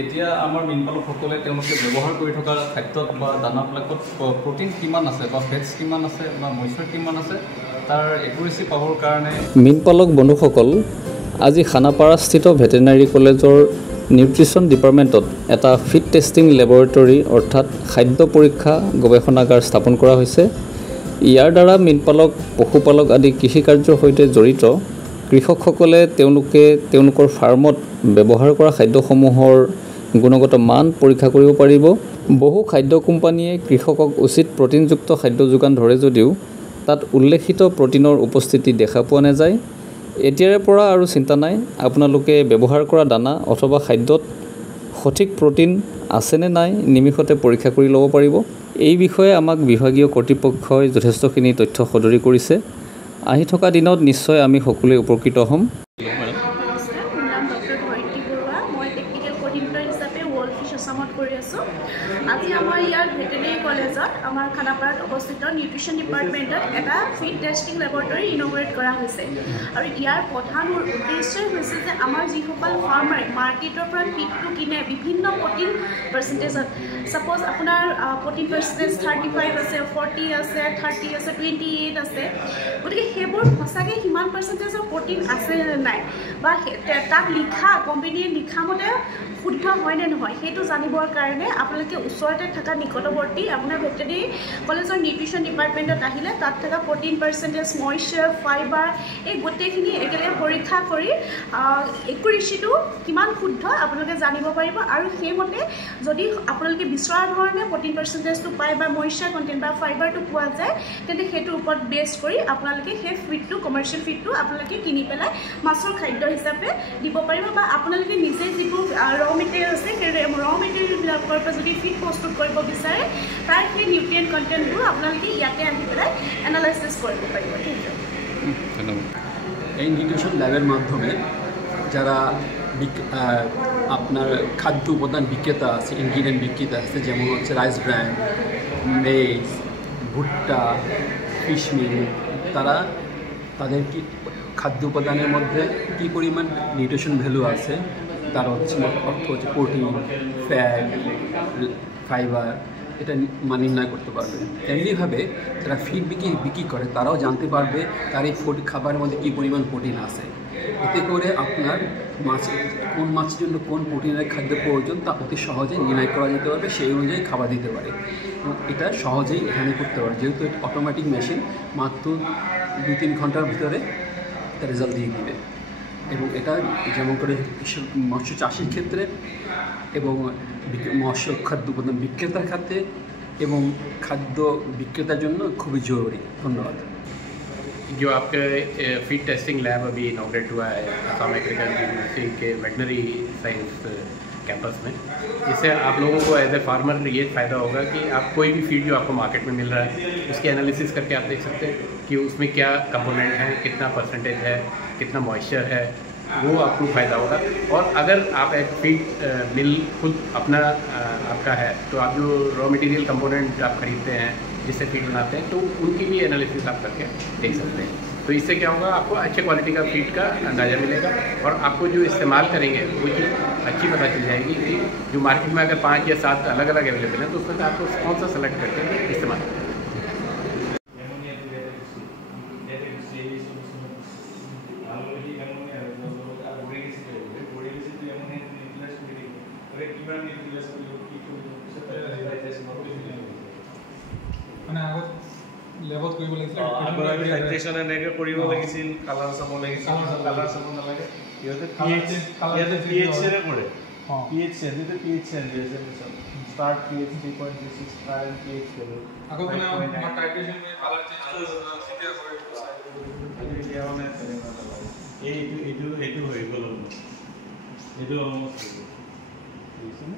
এতিয়া আমাৰ মীনপালকসকলে তেওঁলোকে ব্যৱহাৰ কৰি থকা খাদ্যত বা দানাবিলাকত প্ৰটিন কিমান আছে বা ফেটছ কিমান আছে বা মইশ্চাৰ কিমান আছে তাৰ একুৰেচি পাবৰ কাৰণে মীনপালক বন্ধুসকল আজি খানাপাৰাস্থিত ভেটেনাৰী কলেজৰ নিউট্ৰিশ্যন ডিপাৰ্টমেণ্টত এটা ফিড টেষ্টিং লেবৰেটৰী অৰ্থাৎ খাদ্য পৰীক্ষা গৱেষণাগাৰ স্থাপন কৰা হৈছে। ইয়াৰ দ্বাৰা মীনপালক পশুপালক আদি কৃষিকাৰ্যৰ সৈতে জড়িত কৃষকসকলে তেওঁলোকৰ ফাৰ্মত ব্যৱহাৰ কৰা খাদ্যসমূহৰ গুণগত মান পৰীক্ষা কৰিব পাৰিব। বহু খাদ্য কোম্পানীয়ে কৃষকক উচিত প্ৰটিনযুক্ত খাদ্য যোগান ধৰে যদিও তাত উল্লেখিত প্ৰটিনৰ উপস্থিতি দেখা পোৱা নাযায়। এতিয়াৰে পৰা আৰু চিন্তা নাই, আপোনালোকে ব্যৱহাৰ কৰা দানা অথবা খাদ্যত সঠিক প্ৰটিন আছেনে নাই নিমিষতে পৰীক্ষা কৰি ল'ব পাৰিব। এই বিষয়ে আমাক বিভাগীয় কৰ্তৃপক্ষই যথেষ্টখিনি তথ্য সদৰি কৰিছে। আহি থকা দিনত নিশ্চয় আমি সকলোৱে উপকৃত হ'ম। আজি আমাৰ ইয়াত ভেটেনেৰী কলেজত আমাৰ খানাপাৰাত অৱস্থিত নিউট্ৰিশ্যন ডিপাৰ্টমেণ্টত এটা ফিড টেষ্টিং লেবৰেটৰী ইনগ্ৰেট কৰা হৈছে। আৰু ইয়াৰ প্ৰধান উদ্দেশ্যই হৈছে যে আমাৰ যিসকল ফাৰ্মাৰে মাৰ্কেটৰ পৰা ফিডটো কিনে বিভিন্ন প্ৰটিন পাৰ্চেণ্টেজত, ছাপ'জ আপোনাৰ প্ৰটিন পাৰ্চেণ্টেজ 35 আছে, 40 আছে, 30 আছে, 28 আছে, গতিকে সেইবোৰ সঁচাকৈ সিমান পাৰ্চেণ্টেজৰ প্ৰটিন আছে নে নাই বা তাত লিখা কোম্পানীয়ে লিখা মতে শুদ্ধ হয় নে নহয় সেইটো জানিবৰ কাৰণে আপোনালোকে ওচৰতে থকা নিকটৱৰ্তী আপোনাৰ ভেটেনেৰী কলেজৰ নিউট্ৰিশ্যন ডিপাৰ্টমেণ্টত আহিলে তাত থকা প্ৰটিন পাৰ্চেণ্টেজ, মইশ্চাৰ, ফাইবাৰ এই গোটেইখিনি একেলগে পৰীক্ষা কৰি একুৰেচিটো কিমান শুদ্ধ আপোনালোকে জানিব পাৰিব। আৰু সেইমতে যদি আপোনালোকে বিচৰা ধৰণে প্ৰটিন পাৰ্চেণ্টেজটো পায় বা মইশ্চাৰ কণ্টেণ্ট বা ফাইবাৰটো পোৱা যায় তেন্তে সেইটোৰ ওপৰত বেছ কৰি আপোনালোকে সেই ফিডটো কমাৰ্চিয়েল ফিডটো আপোনালোকে কিনি পেলাই মাছৰ খাদ্য হিচাপে দিব পাৰিব বা আপোনালোকে নিজে যিবোৰ ৰ মেটেৰিয়েল আছে সেই ৰ মেটেৰিয়েলবিলাকৰ পৰা যদি ফিড প্ৰস্তুত কৰিব বিচাৰে তাৰ সেই নিউট্ৰিয়েণ্ট কণ্টেণ্টবোৰ আপোনালোকে ইয়াতে আহি পেলাই এনালাইচিছ কৰিব পাৰিব। এই নিউট্রিশন ল্যাবের মাধ্যমে যারা আপনার খাদ্য উপাদান বিক্রেতা আছে, ইনগ্রিডিয়েন্ট বিক্রেতা আছে, যেমন হচ্ছে রাইস ব্র্যান্ড, মেজ, ভুট্টা, ফিশমিল, তারা তাদের কি খাদ্য উপাদানের মধ্যে কী পরিমাণ নিউট্রিশন ভ্যালু আছে তার হচ্ছে অর্থ হচ্ছে প্রোটিন, ফ্যাট, ফাইবার, এটা নির্ণয় করতে পারবে। তেমনিভাবে যারা ফিড বিক্রি করে তারাও জানতে পারবে তার এই খাবারের মধ্যে কী পরিমাণ প্রোটিন আছে। এতে করে আপনার কোন মাছের জন্য কোন প্রোটিনের খাদ্য প্রয়োজন তা অতি সহজে নির্ণয় করা যেতে পারবে, সেই অনুযায়ী খাবার দিতে পারে। এবং এটা সহজেই এখানে করতে পারে, যেহেতু অটোমেটিক মেশিন মাত্র 2-3 ঘন্টার ভিতরে তার রেজাল্ট দিয়ে দিবে। এবং এটা যেমন করে মৎস্য চাষের ক্ষেত্রে এবং মৎস্য খাদ্য উপাদান বিক্রেতার ক্ষেত্রে এবং খাদ্য বিক্রেতার জন্য খুবই জরুরি। ধন্যবাদ। जो आपका फीड टेस्टिंग लैब अभी इनॉग्रेट हुआ है असम एग्रीकल्चर यूनिवर्सिटी के वेटनरी साइंस कैंपस में, इससे आप लोगों को एज ए फार्मर ये फ़ायदा होगा कि आप कोई भी फीड जो आपको मार्केट में मिल रहा है उसकी एनालिसिस करके आप देख सकते हैं कि उसमें क्या कंपोनेंट है, कितना परसेंटेज है, कितना मॉइस्चर है, वो आपको फ़ायदा होगा। और अगर आप एक फीड मिल खुद अपना आपका है तो आप जो रॉ मटेरियल कंपोनेंट आप खरीदते हैं जिससे फीड बनाते हैं तो उनकी भी एनालिसिस आप करके देख सकते हैं। तो इससे क्या होगा, आपको अच्छे क्वालिटी का फीड का अंदाज़ा मिलेगा और आपको जो इस्तेमाल करेंगे वो चीज़ अच्छी पता चल जाएगी कि जो मार्केट में अगर 5 या 7 अलग अलग अवेलेबल हैं तो उसमें से आपको कौन सा सेलेक्ट करके इस्तेमाल करें। মানে আগত লেবত কৰিব লাগিছিল, হাইড্ৰেশ্যন এনেকৈ কৰিব লাগিছিল, কালাৰ চাব লাগিছিল, কালাৰ চাব নালাগে, ইহঁতে পিএইচ কৰে, pH change start pH 3.36 current pH value আগত মানে আমাৰ টাইট্ৰেশ্যন কালাৰ চেঞ্জ এতিয়া মানে এইটো হৈ গ'ল, এইটো অলমষ্ট হৈ গ'ল।